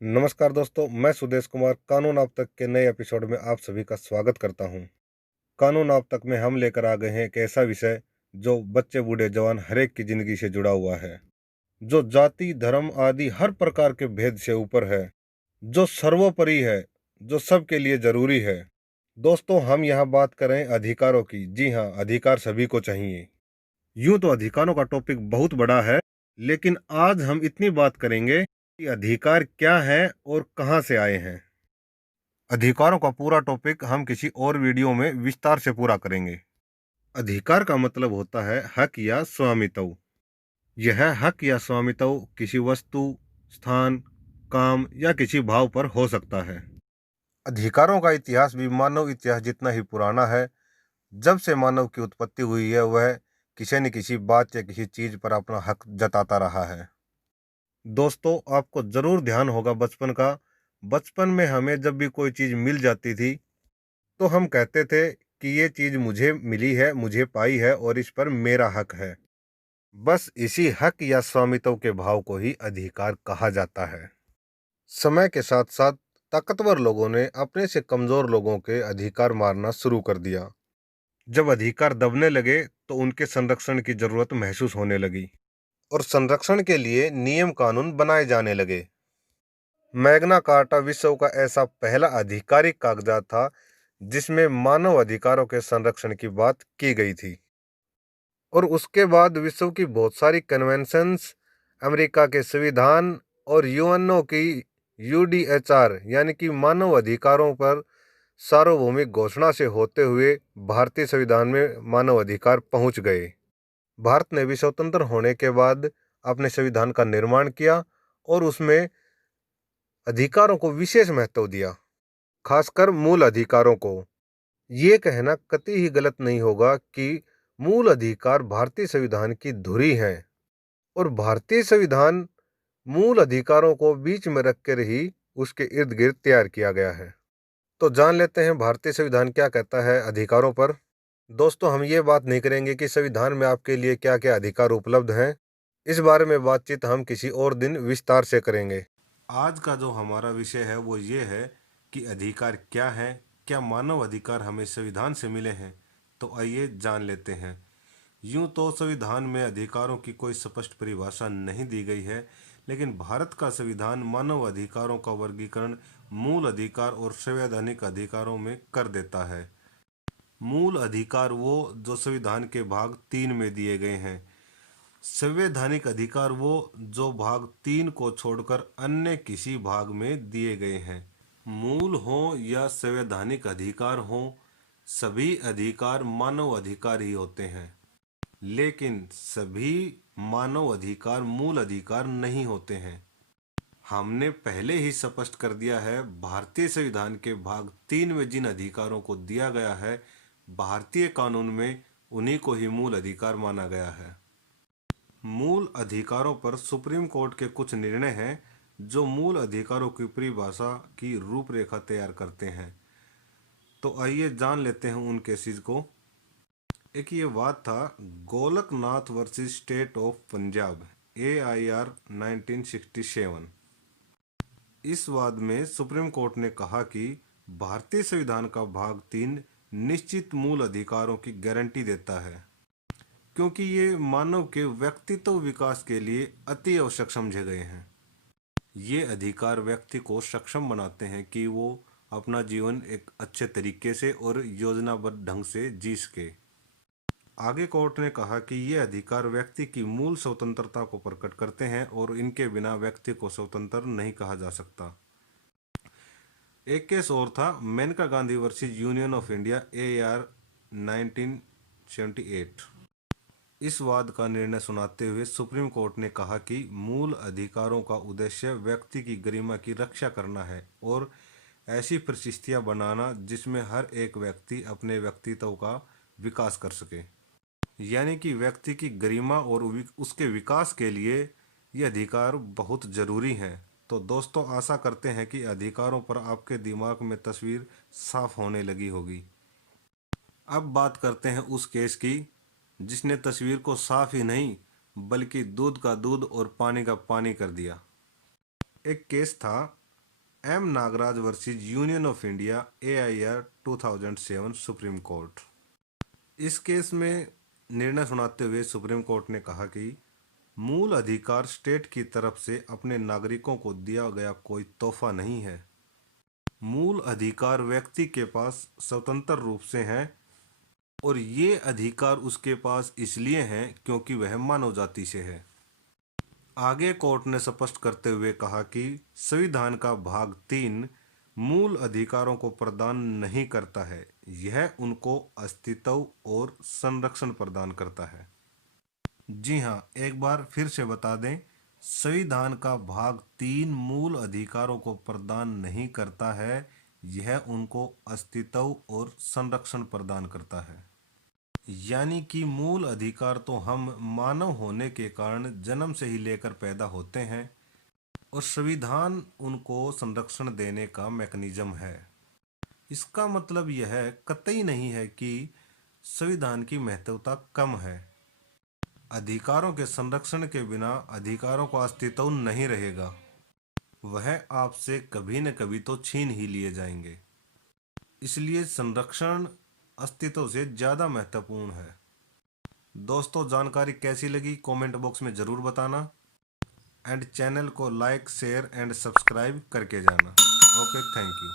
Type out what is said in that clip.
नमस्कार दोस्तों, मैं सुदेश कुमार कानून आप तक के नए एपिसोड में आप सभी का स्वागत करता हूं। कानून आप तक में हम लेकर आ गए हैं एक ऐसा विषय जो बच्चे बूढ़े जवान हर एक की जिंदगी से जुड़ा हुआ है, जो जाति धर्म आदि हर प्रकार के भेद से यूपर है, जो सर्वोपरि है, जो सबके लिए जरूरी है। दोस्तों, हम यहाँ बात करें अधिकारों की। जी हाँ, अधिकार सभी को चाहिए। यूं तो अधिकारों का टॉपिक बहुत बड़ा है, लेकिन आज हम इतनी बात करेंगे कि अधिकार क्या है और कहाँ से आए हैं। अधिकारों का पूरा टॉपिक हम किसी और वीडियो में विस्तार से पूरा करेंगे। अधिकार का मतलब होता है हक या स्वामित्व। यह हक या स्वामित्व किसी वस्तु, स्थान, काम या किसी भाव पर हो सकता है। अधिकारों का इतिहास भी मानव इतिहास जितना ही पुराना है। जब से मानव की उत्पत्ति हुई है, वह किसी न किसी बात या किसी चीज पर अपना हक जताता रहा है। दोस्तों, आपको जरूर ध्यान होगा बचपन का। बचपन में हमें जब भी कोई चीज मिल जाती थी तो हम कहते थे कि ये चीज मुझे मिली है, मुझे पाई है और इस पर मेरा हक है। बस इसी हक या स्वामित्व के भाव को ही अधिकार कहा जाता है। समय के साथ साथ ताकतवर लोगों ने अपने से कमजोर लोगों के अधिकार मारना शुरू कर दिया। जब अधिकार दबने लगे तो उनके संरक्षण की जरूरत महसूस होने लगी और संरक्षण के लिए नियम कानून बनाए जाने लगे। मैग्ना कार्टा विश्व का ऐसा पहला आधिकारिक कागजात था जिसमें मानव अधिकारों के संरक्षण की बात की गई थी। और उसके बाद विश्व की बहुत सारी कन्वेंशंस, अमेरिका के संविधान और यूएनओ की यूडीएचआर यानी कि मानव अधिकारों पर सार्वभौमिक घोषणा से होते हुए भारतीय संविधान में मानव अधिकार पहुंच गए। भारत ने भी स्वतंत्र होने के बाद अपने संविधान का निर्माण किया और उसमें अधिकारों को विशेष महत्व दिया, खासकर मूल अधिकारों को। ये कहना कतई ही गलत नहीं होगा कि मूल अधिकार भारतीय संविधान की धुरी हैं और भारतीय संविधान मूल अधिकारों को बीच में रखकर ही उसके इर्द गिर्द तैयार किया गया है। तो जान लेते हैं भारतीय संविधान क्या कहता है अधिकारों पर। दोस्तों, हम ये बात नहीं करेंगे कि संविधान में आपके लिए क्या क्या अधिकार उपलब्ध हैं। इस बारे में बातचीत हम किसी और दिन विस्तार से करेंगे। आज का जो हमारा विषय है वो ये है कि अधिकार क्या है, क्या मानव अधिकार हमें संविधान से मिले हैं। तो आइए जान लेते हैं। यूं तो संविधान में अधिकारों की कोई स्पष्ट परिभाषा नहीं दी गई है, लेकिन भारत का संविधान मानव अधिकारों का वर्गीकरण मूल अधिकार और संवैधानिक अधिकारों में कर देता है। मूल अधिकार वो जो संविधान के भाग 3 में दिए गए हैं। संवैधानिक अधिकार वो जो भाग 3 को छोड़कर अन्य किसी भाग में दिए गए हैं। मूल हो या संवैधानिक अधिकार हो, सभी अधिकार मानव अधिकार ही होते हैं। लेकिन सभी मानव अधिकार मूल अधिकार नहीं होते हैं। हमने पहले ही स्पष्ट कर दिया है, भारतीय संविधान के भाग 3 में जिन अधिकारों को दिया गया है, भारतीय कानून में उन्हीं को ही मूल अधिकार माना गया है। मूल अधिकारों पर सुप्रीम कोर्ट के कुछ निर्णय हैं जो मूल अधिकारों की परिभाषा की रूपरेखा तैयार करते हैं। तो आइए जान लेते हैं उन केसेस को। एक ये वाद था, Golaknath versus state of Punjab, AIR 1967। इस वाद में सुप्रीम कोर्ट ने कहा कि भारतीय संविधान का भाग 3 निश्चित मूल अधिकारों की गारंटी देता है, क्योंकि ये मानव के व्यक्तित्व विकास के लिए अति आवश्यक समझे गए हैं। ये अधिकार व्यक्ति को सक्षम बनाते हैं कि वो अपना जीवन एक अच्छे तरीके से और योजनाबद्ध ढंग से जी सके। आगे कोर्ट ने कहा कि ये अधिकार व्यक्ति की मूल स्वतंत्रता को प्रकट करते हैं और इनके बिना व्यक्ति को स्वतंत्र नहीं कहा जा सकता। एक केस और था, Maneka Gandhi versus Union of India, AR 1978। इस वाद का निर्णय सुनाते हुए सुप्रीम कोर्ट ने कहा कि मूल अधिकारों का उद्देश्य व्यक्ति की गरिमा की रक्षा करना है और ऐसी परिस्थितियां बनाना जिसमें हर एक व्यक्ति अपने व्यक्तित्व का विकास कर सके। यानी कि व्यक्ति की गरिमा और उसके विकास के लिए ये अधिकार बहुत जरूरी हैं। तो दोस्तों, आशा करते हैं कि अधिकारों पर आपके दिमाग में तस्वीर साफ होने लगी होगी। अब बात करते हैं उस केस की जिसने तस्वीर को साफ ही नहीं बल्कि दूध का दूध और पानी का पानी कर दिया। एक केस था, M Nagaraj versus Union of India AIR 2007 Supreme Court. इस केस में निर्णय सुनाते हुए सुप्रीम कोर्ट ने कहा कि मूल अधिकार स्टेट की तरफ से अपने नागरिकों को दिया गया कोई तोहफा नहीं है। मूल अधिकार व्यक्ति के पास स्वतंत्र रूप से हैं और ये अधिकार उसके पास इसलिए हैं क्योंकि वह मानव जाति से है। आगे कोर्ट ने स्पष्ट करते हुए कहा कि संविधान का भाग 3 मूल अधिकारों को प्रदान नहीं करता है, यह उनको अस्तित्व और संरक्षण प्रदान करता है। जी हाँ, एक बार फिर से बता दें, संविधान का भाग 3 मूल अधिकारों को प्रदान नहीं करता है, यह उनको अस्तित्व और संरक्षण प्रदान करता है। यानी कि मूल अधिकार तो हम मानव होने के कारण जन्म से ही लेकर पैदा होते हैं और संविधान उनको संरक्षण देने का मैकेनिज्म है। इसका मतलब यह कतई नहीं है कि संविधान की महत्वता कम है। अधिकारों के संरक्षण के बिना अधिकारों का अस्तित्व नहीं रहेगा, वह आपसे कभी न कभी तो छीन ही लिए जाएंगे। इसलिए संरक्षण अस्तित्व से ज़्यादा महत्वपूर्ण है। दोस्तों, जानकारी कैसी लगी कमेंट बॉक्स में ज़रूर बताना एंड चैनल को लाइक शेयर एंड सब्सक्राइब करके जाना। Okay, thank you.